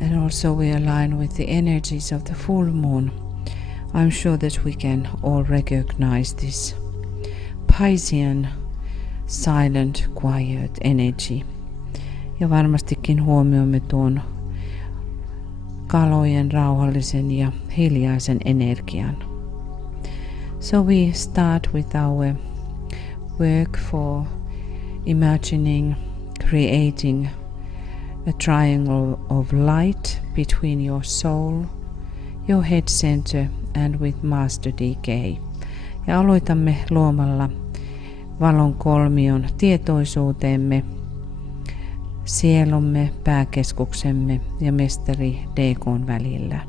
And also we align with the energies of the full moon. I'm sure that we can all recognize this Piscean silent, quiet energy. Ja varmastikin huomioimme tuon kalojen rauhallisen ja hiljaisen energian. So we start with our work for imagining, creating a triangle of light between your soul, your head center and with Master DK. Ja aloitamme luomalla valon kolmion tietoisuuteemme, sielumme, pääkeskuksemme ja mestari DK:n välillä.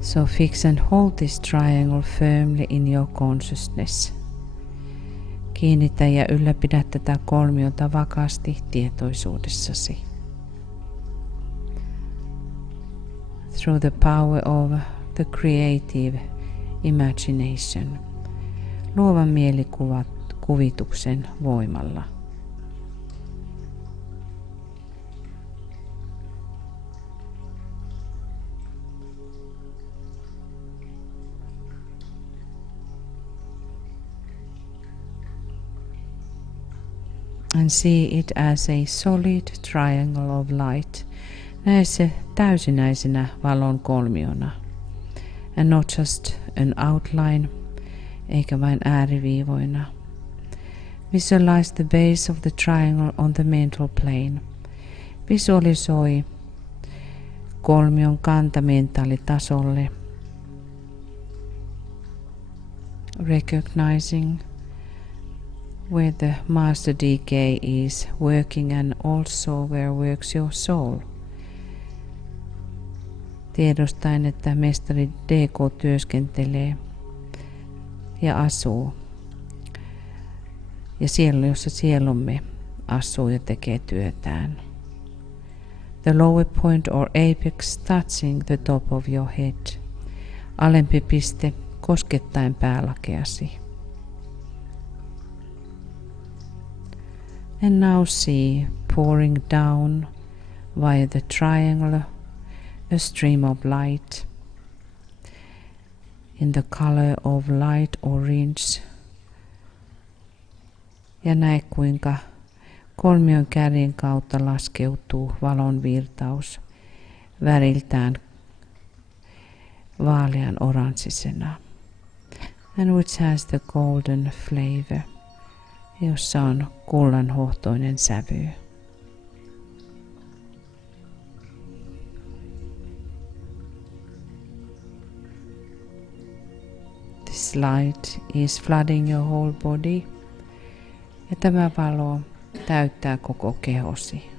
So fix and hold this triangle firmly in your consciousness. Kiinnitä ja ylläpidä tätä kolmiota vakaasti tietoisuudessasi. Through the power of the creative imagination, luovan mielikuvituksen voimalla. And see it as a solid triangle of light. Näe se täysinäisenä valon kolmiona. And not just an outline, eikä vain ääriviivoina. Visualize the base of the triangle on the mental plane. Visualisoi kolmion kanta mentaalitasolle. Recognizing where the Master DK is working and also where works your soul. Tiedostaen, että mestari DK työskentelee ja asuu. Ja sielu, jossa sielumme asuu ja tekee työtään. The lower point or apex touching the top of your head. Alempi piste koskettaen päälakeasi. And now see pouring down via the triangle a stream of light in the color of light orange. Ja näe kuinka kolmion kärjen kautta laskeutuu valon virtaus väriltään vaalean oranssisena. And which has the golden flavor, jossa on kullanhohtoinen sävy. This light is flooding your whole body. Ja tämä valo täyttää koko kehosi.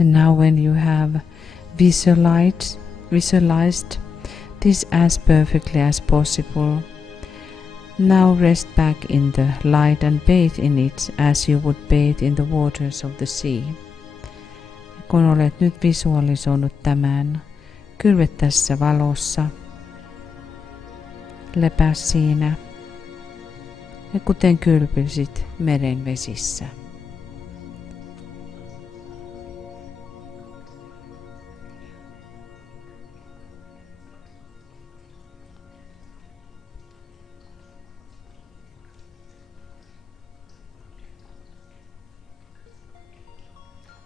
And now when you have visualized this as perfectly as possible, now rest back in the light and bathe in it as you would bathe in the waters of the sea. Kun olet nyt visualisoinut tämän, kylve tässä valossa, lepää siinä ja kuten kylpisit meren vesissä.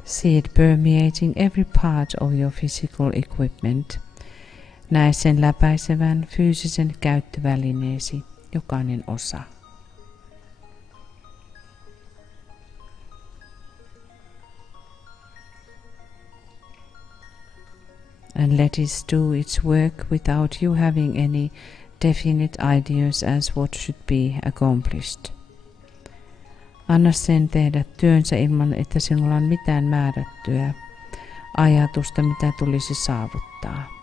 See it permeating every part of your physical equipment. Näe sen läpäisevän fyysisen käyttövälineesi jokainen osa. And let it do its work without you having any definite ideas as what should be accomplished. Anna sen tehdä työnsä ilman, että sinulla on mitään määrättyä ajatusta, mitä tulisi saavuttaa.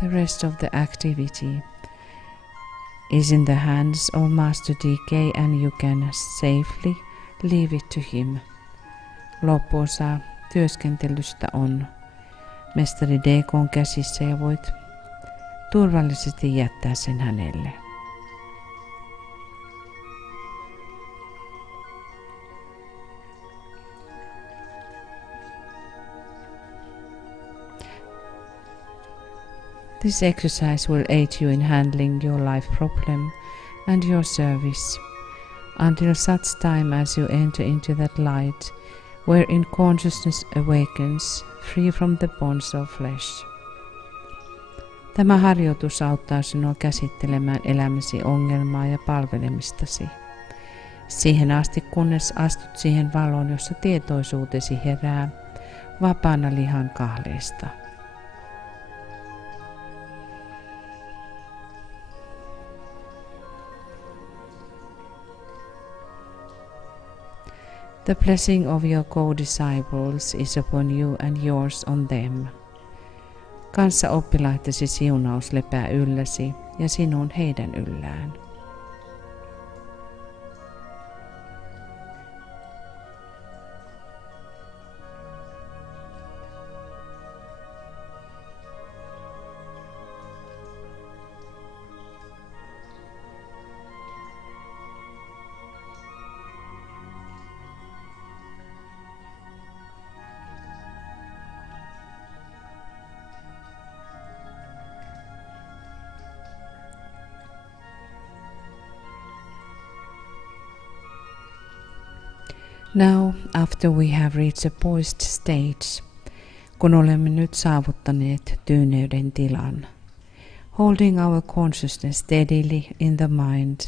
The rest of the activity is in the hands of Master DK and you can safely leave it to him. Loppuosa työskentelystä on mestari DK:n käsissä ja voit turvallisesti jättää sen hänelle. This exercise will aid you in handling your life problem and your service until such time as you enter into that light wherein consciousness awakens free from the bonds of flesh. Tämä harjoitus auttaa sinua käsittelemään elämäsi ongelmaa ja palvelemistasi. Siihen asti kunnes astut siihen valoon, jossa tietoisuutesi herää vapaana lihan kahleesta. The blessing of your co-disciples is upon you and yours on them. Kanssa oppilaittesi siunaus lepää ylläsi ja sinun heidän yllään. Now, after we have reached a poised stage, kun olemme nyt saavuttaneet tyyneyden tilan, holding our consciousness steadily in the mind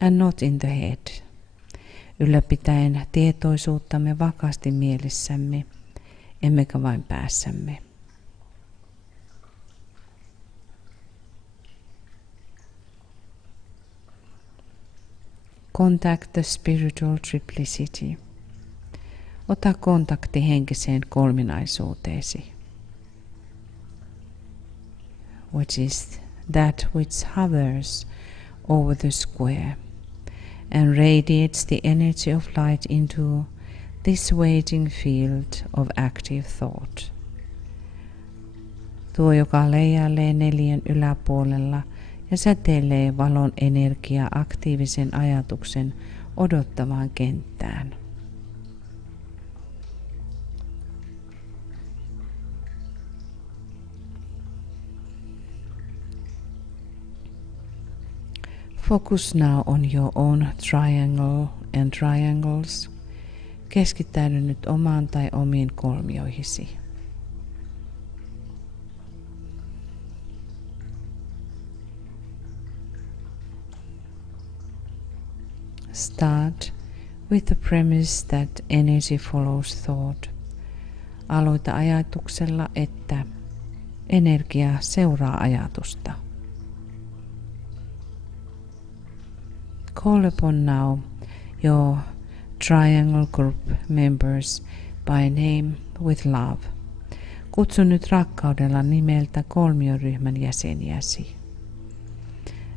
and not in the head, ylläpitäen tietoisuuttamme vakaasti mielessämme, emmekä vain päässämme. Contact the spiritual triplicity. Ota kontakti henkiseen kolminaisuuteesi, which is that which hovers over the square and radiates the energy of light into this waiting field of active thought. Tuo, joka leijailee neliön yläpuolella ja säteilee valon energiaa aktiivisen ajatuksen odottavaan kenttään. Focus now on your own triangle and triangles. Keskittäydy nyt omaan tai omiin kolmioihisi. Start with the premise that energy follows thought. Aloita ajatuksella, että energia seuraa ajatusta. Call upon now your triangle group members by name with love. Kutsu nyt rakkaudella nimeltä kolmioryhmän jäseniäsi.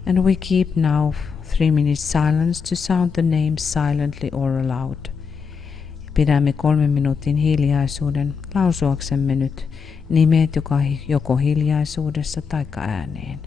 And we keep now 3 minutes silence to sound the names silently or aloud. Pidämme 3 minuutin hiljaisuuden lausuaksemme nyt nimet joko hiljaisuudessa tai ääneen.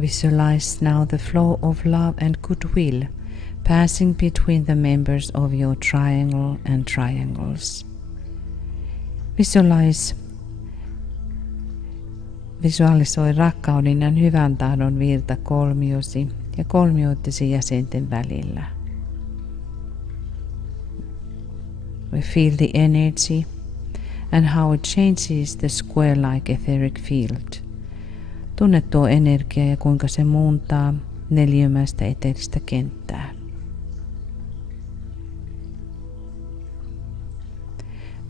Visualize now the flow of love and goodwill passing between the members of your triangle and triangles. Visualisoi rakkauden ja hyvän tahdon virta kolmiosi ja kolmioittesi jäsenten välillä. We feel the energy and how it changes the square-like etheric field. Tunne tuo energia ja kuinka se muuntaa neliömäistä eteeristä kenttää.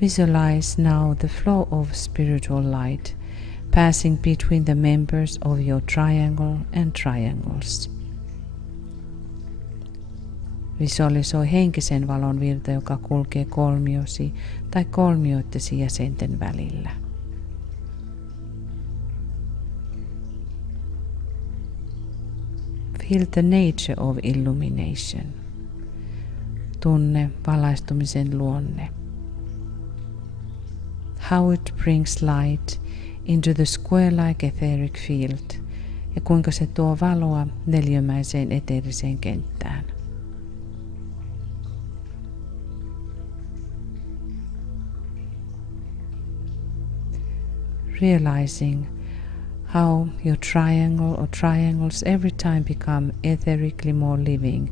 Visualize now the flow of spiritual light passing between the members of your triangle and triangles. Visualisoi henkisen valon virta, joka kulkee kolmiosi tai kolmioittesi jäsenten välillä. Feel the nature of illumination. Tunne valaistumisen luonne. How it brings light into the square-like etheric field ja kuinka se tuo valoa neliömäiseen eteeriseen kenttään. Realizing how your triangle or triangles every time become etherically more living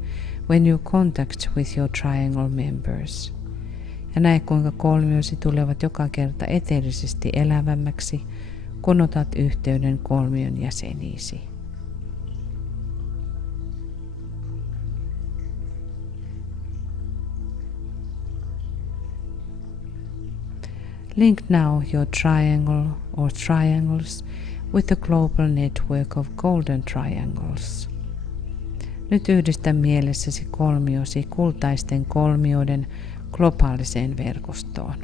when you contact with your triangle members. Ja näe kuinka kolmiosi tulevat joka kerta eteerisesti elävämmäksi, kun otat yhteyden kolmion jäseniisi. Link now your triangle or triangles with the global network of golden triangles. Nyt yhdistä mielessäsi kolmiosi kultaisten kolmioiden globaaliseen verkostoon.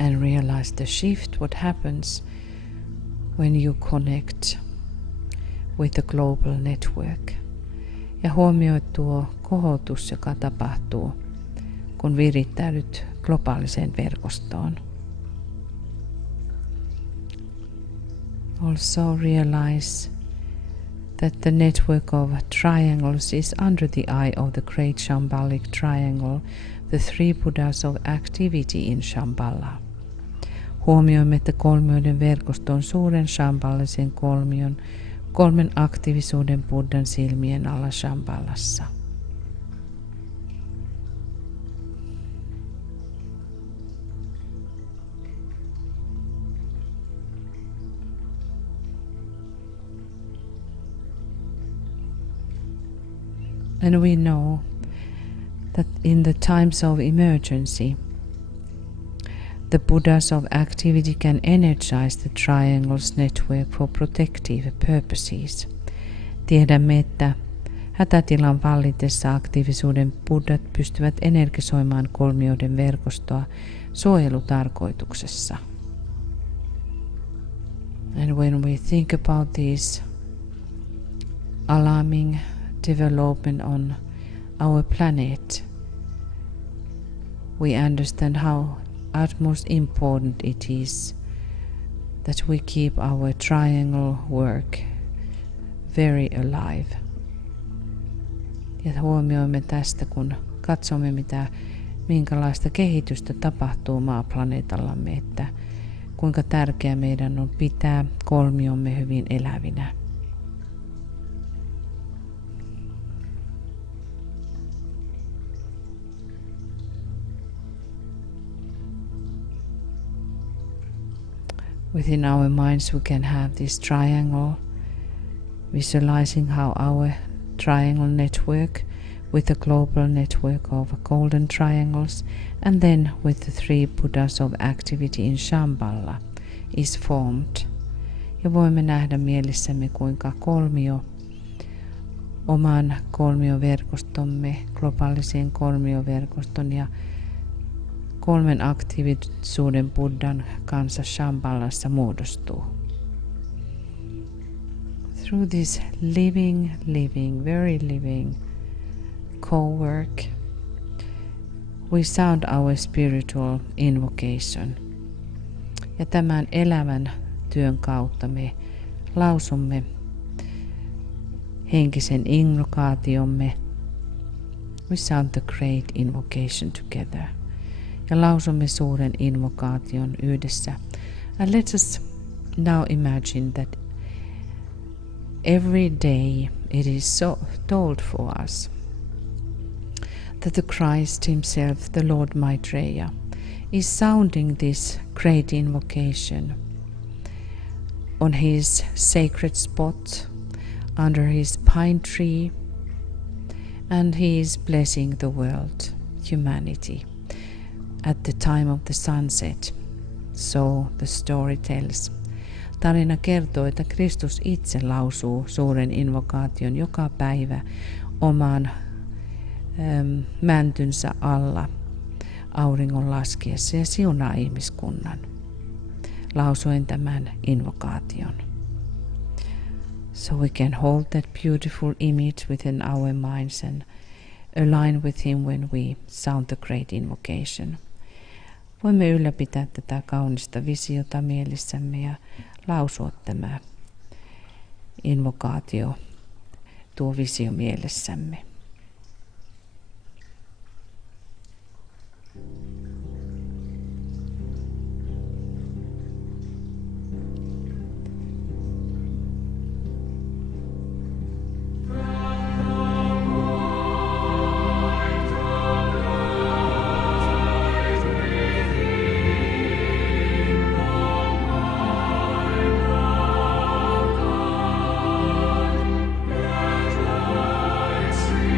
And realize the shift, what happens when you connect with the global network. Ja huomioi tuo kohotus, joka tapahtuu, kun virittäydyt globaaliseen verkostoon. Also realize that the network of triangles is under the eye of the great Shambhalic triangle, the three Buddhas of activity in Shambhala. Huomioimme, että kolmioiden verkosto on suuren shambhalisen kolmion, kolmen aktiivisuuden Buddhan silmien alla Shambhalassa. And we know that in the times of emergency, the Buddhas of activity can energize the triangle's network for protective purposes. Tiedämme, että hätätilan vallitessa aktiivisuuden Buddhat pystyvät energisoimaan kolmioiden verkostoa suojelutarkoituksessa. And when we think about this alarming development on our planet, we understand how utmost important it is that we keep our triangle work very alive. Ja huomioimme tästä, kun katsomme minkälaista kehitystä tapahtuu maaplaneetallamme, että kuinka tärkeää meidän on pitää kolmiomme hyvin elävinä. Within our minds we can have this triangle, visualizing how our triangle network with the global network of golden triangles and then with the three Buddhas of activity in Shambhala is formed. Ja voimme nähdä mielessämme kuinka kolmio, oman kolmioverkostomme, globaalisen kolmioverkoston ja kolmen aktiivisuuden Buddhan kanssa Shambhalassa muodostuu. through this living, very living co-work, we sound our spiritual invocation. Ja tämän elävän työn kautta me lausumme henkisen invokaatiomme. We sound the great invocation together. Ja lausumme suuren invokaation yhdessä. And let us now imagine that every day it is so told for us that the Christ himself, the Lord Maitreya, is sounding this great invocation on his sacred spot under his pine tree, and he is blessing the world, humanity, at the time of the sunset. So the story tells. Tarina kertoo, että Kristus itse lausuu suuren invokaation joka päivä oman mäntynsä alla auringon laskiessa ja siunaa ihmiskunnan lausuen tämän invokaation. So we can hold that beautiful image within our minds and align with him when we sound the great invocation. Voimme ylläpitää tätä kaunista visiota mielessämme ja lausua tämä invokaatio, tuo visio mielessämme. Let light stream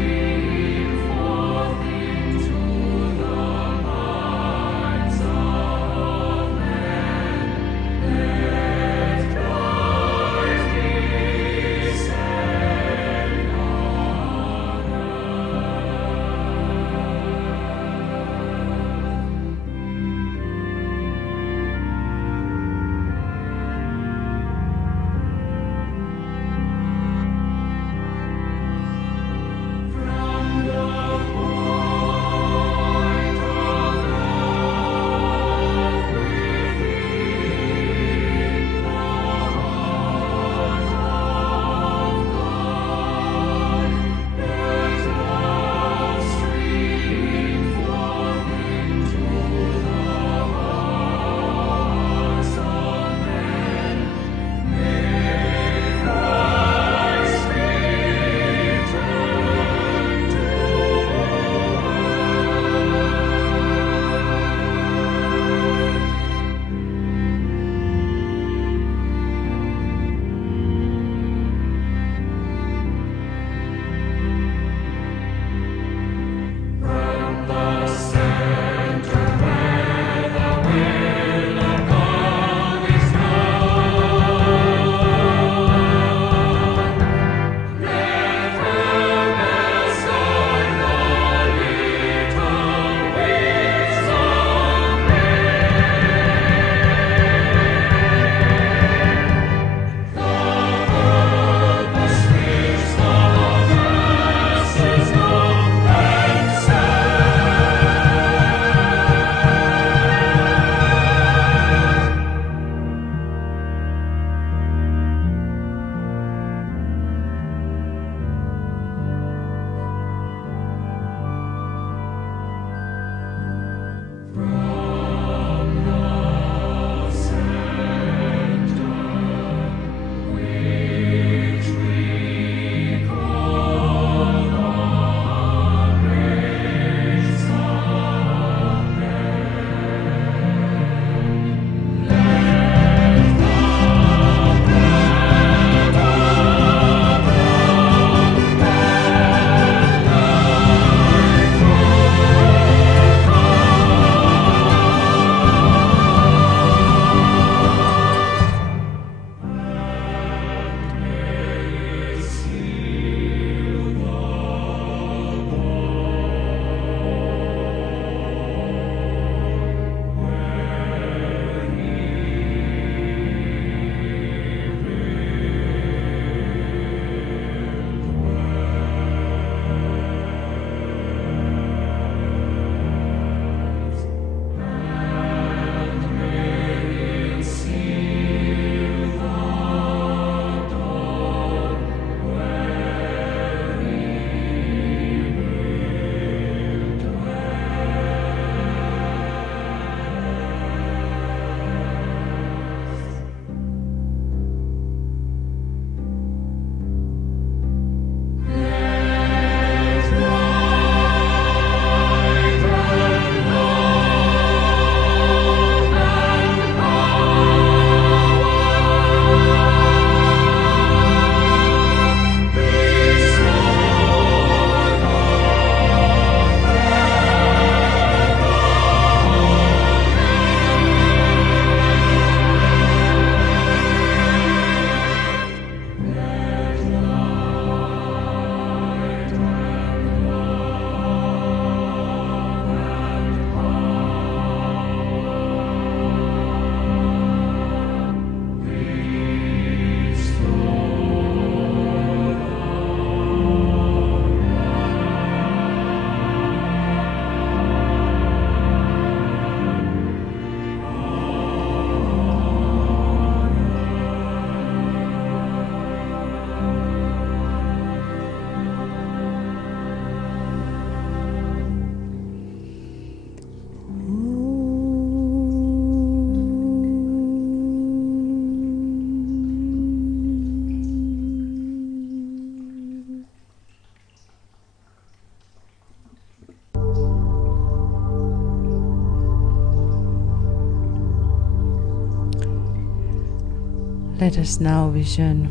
Let us now vision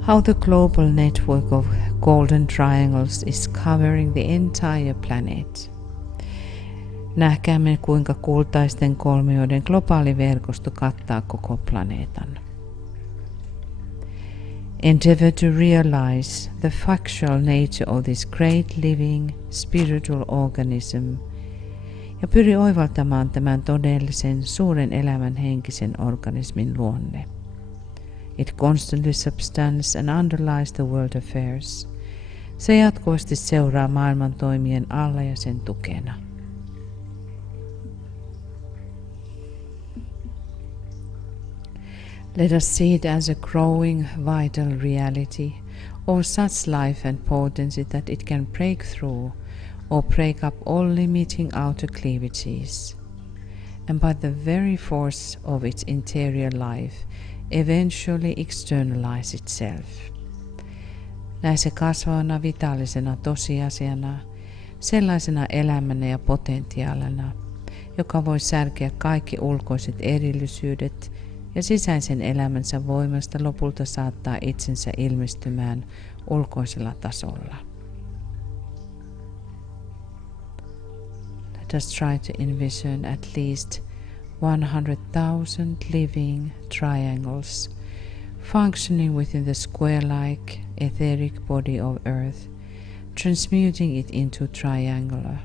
how the global network of golden triangles is covering the entire planet. Näkäämme, kuinka kultaisten kolmioiden globaali verkosto kattaa koko planeetan. Endeavor to realize the factual nature of this great living spiritual organism ja pyri oivaltamaan tämän todellisen suuren elämän henkisen organismin luonne. It constantly substance and underlies the world affairs. Se jatkuvasti seuraa maailman toimien alla ja sen tukena. Let us see it as a growing vital reality of such life and potency that it can break through or break up all limiting outer cleavages, and by the very force of its interior life eventually externalize itself. Näe se kasvavana vitaalisena tosiasiana, sellaisena elämänä ja potentiaalina, joka voi särkeä kaikki ulkoiset erillisyydet ja sisäisen elämänsä voimasta lopulta saattaa itsensä ilmestymään ulkoisella tasolla. Let us try to envision at least 100,000 living triangles functioning within the square-like etheric body of Earth, transmuting it into triangular.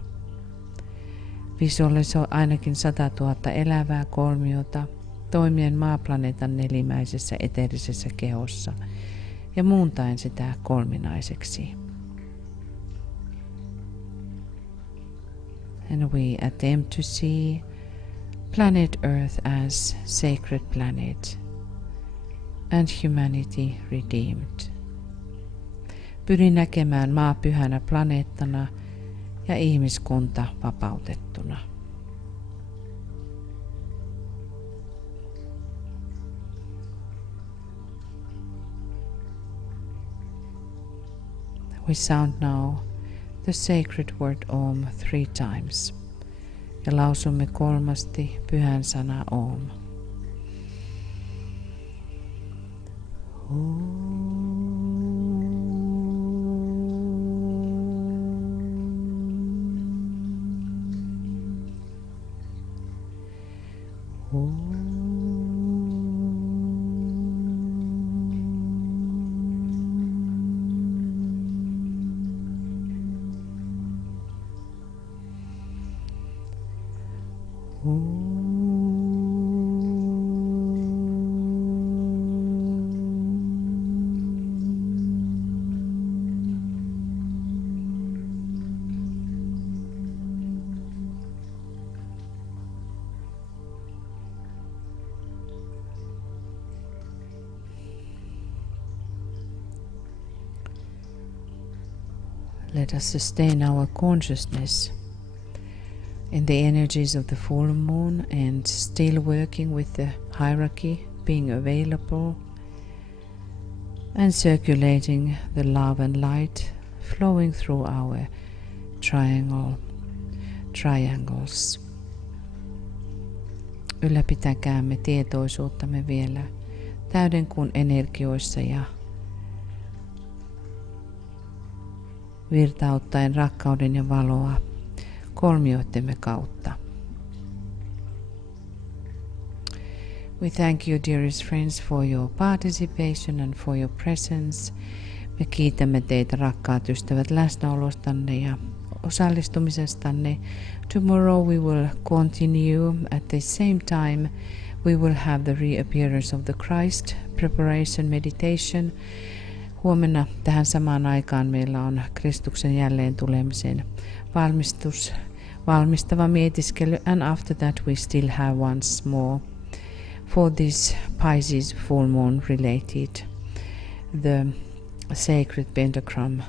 Visualisoi ainakin 100,000 elävää kolmiota toimien maaplaneetan nelimäisessä eteerisessä kehossa ja muuntaen sitä kolminaiseksi. And we attempt to see planet Earth as sacred planet and humanity redeemed. Pyri näkemään maa pyhänä planeettana ja ihmiskunta vapautettuna. We sound now the sacred word Om 3 times ja lausumme kolmasti pyhän sana Om. Let us sustain our consciousness in the energies of the full moon and still working with the hierarchy being available and circulating the love and light flowing through our triangles. Ylläpitäkäämme tietoisuuttamme vielä täyden kuun energioissa ja virtauttaen rakkauden ja valoa kolmioittemme kautta. We thank you, dearest friends, for your participation and for your presence. Me kiitämme teitä, rakkaat ystävät, läsnäolostanne ja osallistumisestanne. Tomorrow we will continue at the same time. We will have the reappearance of the Christ preparation meditation. Huomenna tähän samaan aikaan meillä on Kristuksen jälleen tulemisen valmistava mietiskely, and after that we still have once more for this Pisces full moon related the sacred pentagram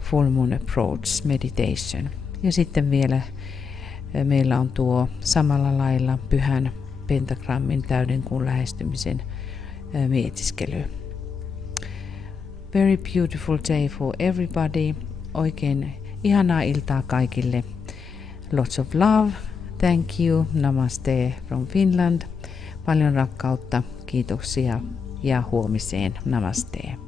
full moon approach meditation. Ja sitten vielä meillä on tuo samalla lailla pyhän pentagrammin täydenkuun lähestymisen mietiskely. Very beautiful day for everybody. Oikein ihanaa iltaa kaikille. Lots of love. Thank you. Namaste from Finland. Paljon rakkautta, kiitoksia ja huomiseen. Namaste.